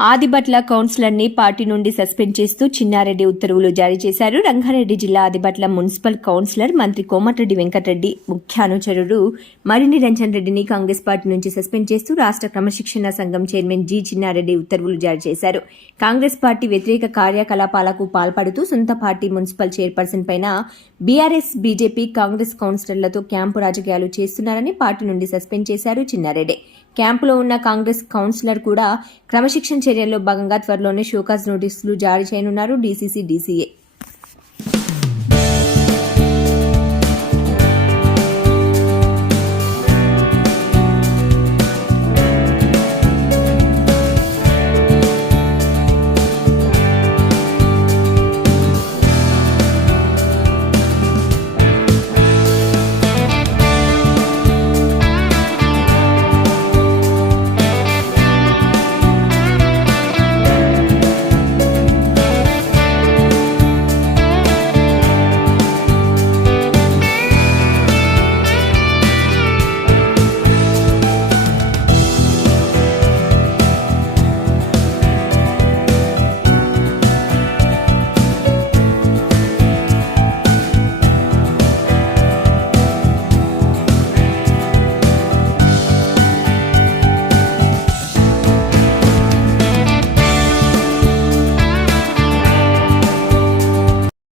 ఆదిబట్ల కౌన్సిలర్ని పార్టీ నుండి సస్పెండ్ చేస్తూ చిన్నారెడ్డి ఉత్తర్వులు జారీ చేశారు. రంగారెడ్డి జిల్లా ఆదిబట్ల మున్సిపల్ కౌన్సిలర్ మంత్రి కోమటిరెడ్డి వెంకటరెడ్డి ముఖ్య అనుచరుడు మరిని రంజన్ రెడ్డిని కాంగ్రెస్ పార్టీ నుంచి సస్పెండ్ చేస్తూ రాష్ట్ర క్రమశిక్షణ సంఘం చైర్మన్ జి చిన్నారెడ్డి ఉత్తర్వులు జారీ చేశారు. కాంగ్రెస్ పార్టీ వ్యతిరేక కార్యకలాపాలకు పాల్పడుతూ సొంత పార్టీ మున్సిపల్ చైర్పర్సన్ పైన బీఆర్ఎస్ బీజేపీ కాంగ్రెస్ కౌన్సిలర్లతో క్యాంపు రాజకీయాలు చేస్తున్నారని పార్టీ నుండి సస్పెండ్ చేశారు చిన్నారెడ్డి. క్యాంపులో ఉన్న కాంగ్రెస్ కౌన్సిలర్ కూడా క్రమశిక్షణ చర్యల్లో భాగంగా త్వరలోనే షోకాజ్ నోటీసులు జారీ చేయనున్నారు. DCC DCA.